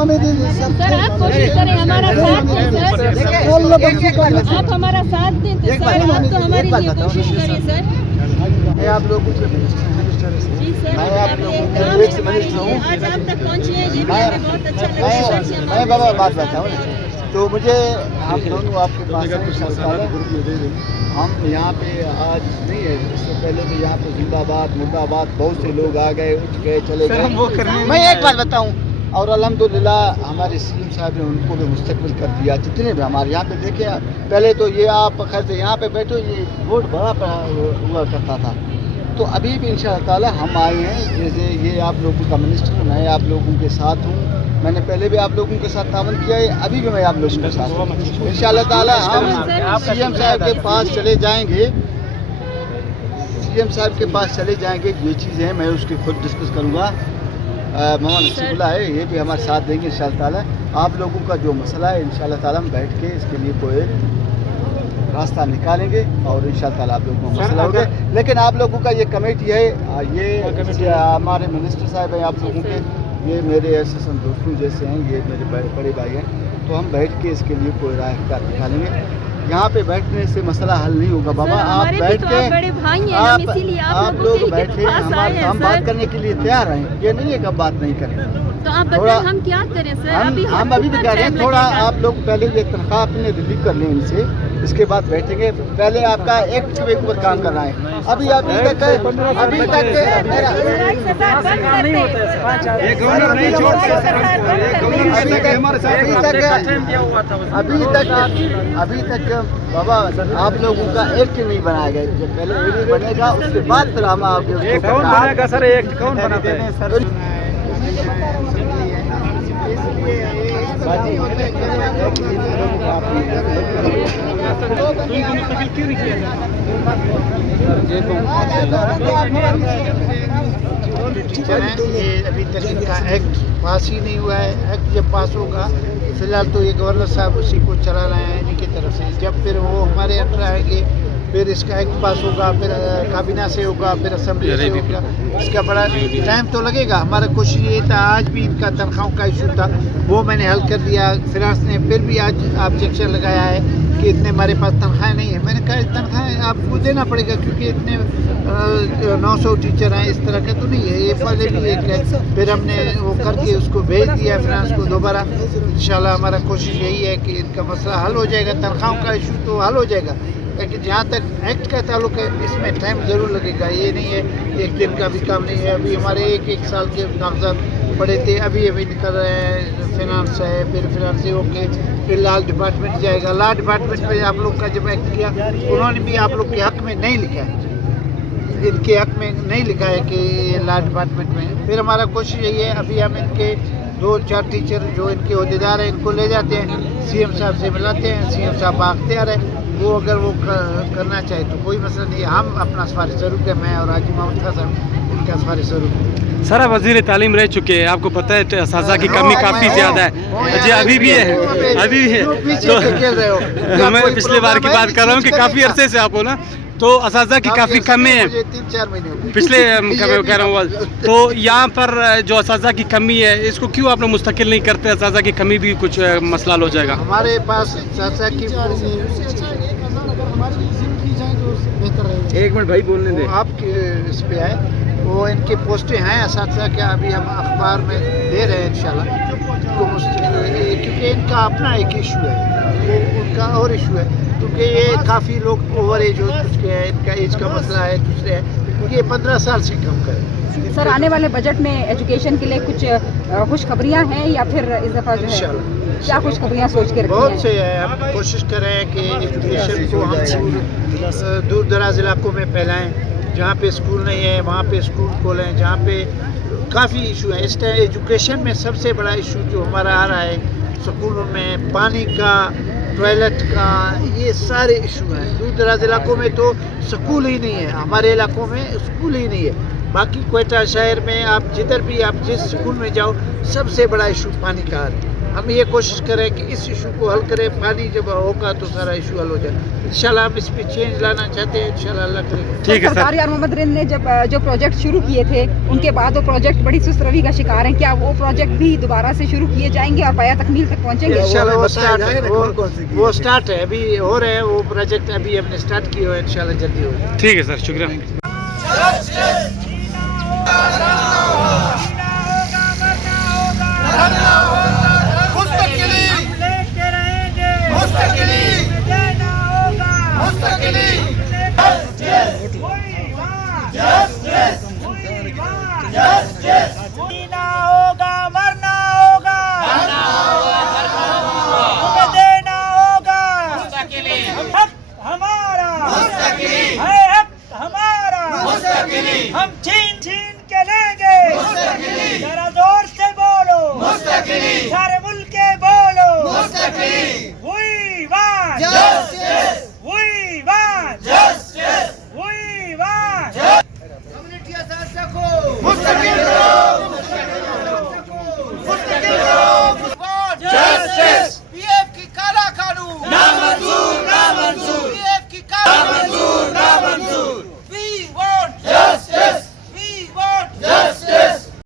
हमें दे दे सर आप कोशिश करें हमारा साथ दें सर, आप हमारा साथ दें तो सर आप तो हमारे लिए कोशिश करें सर। मैं आप लोगों के मिनिस्टर जी सर मैं आप आप लोगों एक के काम एक से मिनिस्टर हूँ। आज आप तक पहुँचे हैं ये भी हमें बहुत अच्छा लगा सर कि मैं हमारे बाबा बात बताऊँ तो मुझे हम दोनों आपके पास हैं इंशाअल्लाह। हम यहाँ पे आज नहीं है, इससे पहले भी यहाँ पे जिंदाबाद मुर्दाबाद बहुत से लोग आ गए, उठ गए, चले गए। मैं एक बात बताऊँ, और अल्हम्दुलिल्लाह हमारे सीएम साहब ने उनको भी मुस्तकबिल कर दिया। जितने भी हमारे यहाँ पे देखे, पहले तो ये आप खैर से यहाँ पे बैठो, ये वोट बड़ा हुआ करता था, तो अभी भी इंशाअल्लाह ताला हम आए हैं। जैसे ये आप लोगों का मिनिस्टर, मैं आप लोगों के साथ हूँ। मैंने पहले भी आप लोगों के साथ तावन किया है, अभी भी मैं आप लोगों के साथ हूँ। इंशाअल्लाह ताला हम सीएम साहब के पास चले जाएंगे, सीएम साहब के पास चले जाएंगे। ये चीज़ें हैं, मैं उसकी खुद डिस्कस करूँगा। मोहम्मद नसीबुल्लाह है, ये भी हमारे साथ देंगे इंशाअल्लाह ताला। आप लोगों का जो मसला है इंशाअल्लाह ताला हम बैठ के इसके लिए कोई रास्ता निकालेंगे और इंशाअल्लाह ताला आप लोगों को मसला होगा। लेकिन आप लोगों का ये कमेटी है, ये हमारे मिनिस्टर साहब हैं आप लोगों के, ये मेरे ऐसे दोस्तों जैसे हैं, ये मेरे बड़े भाई हैं, तो हम बैठ के इसके लिए कोई राय निकालेंगे। यहाँ पे बैठने से मसला हल नहीं होगा बाबा। आप बैठ के बड़े भाई हैं, हम इसीलिए आप लोग बैठे, हम बात करने के लिए तैयार हैं। ये नहीं है कि हम बात नहीं करें। तो आप बताएं हम क्या करें सर? हम अभी भी कह रहे हैं, थोड़ा आप लोग पहले ये तनख्वाह अपने रिलीव कर लें इनसे, इसके बाद बैठेंगे। पहले आपका एक्ट के ऊपर काम करना है। अभी तक बाबा आप लोगों का एक्ट नहीं बनाया गया। जब पहले एक्ट बनेगा उसके बाद फिर हम आगे कौन बनाएगा सर? एक्ट कौन बनाता है? अभी तक इनका एक्ट पास ही नहीं हुआ है। एक्ट जब पास होगा, फिलहाल तो ये गवर्नर साहब उसी को चला रहे हैं इनकी तरफ से। जब फिर वो हमारे अंडर आएंगे, फिर इसका एक्ट पास होगा, फिर काबीना से होगा, फिर असेंबली से होगा। इसका बड़ा टाइम तो लगेगा। हमारा कोशिश ये था, आज भी इनका तनख्वाहों का इशू था, वो मैंने हल कर दिया। फिनांस ने फिर भी आज ऑब्जेक्शन लगाया है कि इतने हमारे पास तनख्वाहें नहीं है। मैंने कहा तनख्वाहें आपको देना पड़ेगा, क्योंकि इतने 900 टीचर हैं, इस तरह का तो नहीं है। ये पहले भी एक है, फिर हमने वो करके उसको भेज दिया फिनांस को दोबारा। इंशाल्लाह हमारा कोशिश यही है कि इनका मसला हल हो जाएगा। तनख्वाहों का इशू तो हल हो जाएगा, लेकिन जहाँ तक एक्ट का ताल्लुक है इसमें टाइम ज़रूर लगेगा। ये नहीं है एक दिन का भी काम नहीं है। अभी हमारे एक साल के कागजात पड़े थे, अभी निकल रहे हैं। फिनांस है, फिर फिनांस से होके फिर लॉ डिपार्टमेंट जाएगा। लॉ डिपार्टमेंट में आप लोग का जब एक्ट किया, उन्होंने भी आप लोग के हक़ में नहीं लिखा है, इनके हक़ में नहीं लिखा है कि लॉ डिपार्टमेंट में। फिर हमारा कोशिश यही है, अभी हम इनके 2-4 टीचर जो इनके अहदेदार हैं इनको ले जाते हैं, सीएम साहब से मिलाते हैं। सीएम साहब बाख्तियार है, वो अगर वो करना चाहे तो कोई मसला नहीं है। हम अपना सिफारिश ज़रूर करें, मैं और हाजी मोहम्मद खान साहब इनका सिफारिश ज़रूर करें। सर आप वज़ीर तालीम रह चुके हैं, आपको पता है असातिज़ा की कमी काफ़ी ज़्यादा है। जी अभी भी है, अभी भी है। तो मैं पिछले बार की बात कर रहा हूँ कि काफ़ी अरसे से आप हो ना, तो असातिज़ा की काफ़ी कमी है। 3-4 महीने हो गए पिछले कह रहा हूँ। तो यहाँ पर जो असातिज़ा की कमी है, इसको क्यों आप लोग मुस्तकिल नहीं करते? असातिज़ा की कमी भी कुछ मसला हो जाएगा। हमारे पास असातिज़ा की एक मिनट भाई बोलने दे। आपके इस पे है, वो इनकी पोस्टें हैं असातिज़ा के, अभी हम अखबार में दे रहे हैं इंशाल्लाह। क्योंकि इनका अपना एक इशू है, वो उनका और इशू है, क्योंकि ये काफ़ी लोग ओवर एज हो चुके हैं, इनका एज का मसला है, दूसरे है, क्योंकि ये 15 साल से कम करें। सर आने वाले बजट में एजुकेशन के लिए कुछ खुशखबरियाँ हैं या फिर इस दफ़ा जो है क्या खुशखबरियाँ सोच के रखी हैं? बहुत से है। हम कोशिश कर रहे हैं कि एजुकेशन को हम दूर दराज इलाकों में फैलाएँ। जहाँ पे स्कूल नहीं है वहाँ पे स्कूल खोलें। जहाँ पे काफ़ी इशू है इस टाइम एजुकेशन में, सबसे बड़ा इशू जो हमारा आ रहा है स्कूलों में, पानी का, टॉयलेट का, ये सारे इशू हैं। दूर दराज इलाकों में तो स्कूल ही नहीं है, हमारे इलाकों में स्कूल ही नहीं है। बाकी क्वेटा शहर में आप जिधर भी आप जिस स्कूल में जाओ, सबसे बड़ा इशू पानी का है। हम ये कोशिश करें कि इस इशू को हल करें। पानी जब होगा तो सारा इशू हल हो जाए। इंशाल्लाह हम इस पे चेंज लाना चाहते हैं, इंशाल्लाह अल्लाह करेगा। ठीक है सर। सरकार यार मोहम्मद रिंद ने जब जो प्रोजेक्ट शुरू किए थे उनके बाद वो प्रोजेक्ट बड़ी सुस्त रवि का शिकार हैं, क्या वो प्रोजेक्ट भी दोबारा से शुरू किए जाएंगे और पाया तकमील तक पहुंचेंगे? इंशाल्लाह वो बताया स्टार्ट जाएगा है, ना कौन-कौन से किए वो स्टार्ट है, अभी हो रहे हैं वो प्रोजेक्ट, अभी हमने स्टार्ट किए हुए हैं, इंशाल्लाह जल्दी होगा। ठीक है सर, शुक्रिया। जीना होगा, मरना होगा, हमें देना होगा, हक हमारा है, हक हमारा हम छीन छीन के लेंगे। जरा जोर से बोलो, सारे मुल्क के बोलो, We want justice, we want justice, we want community असर को मुस्तकिल करो, मुस्तकिल करो, जस्टिस, पीएफ की काला कानून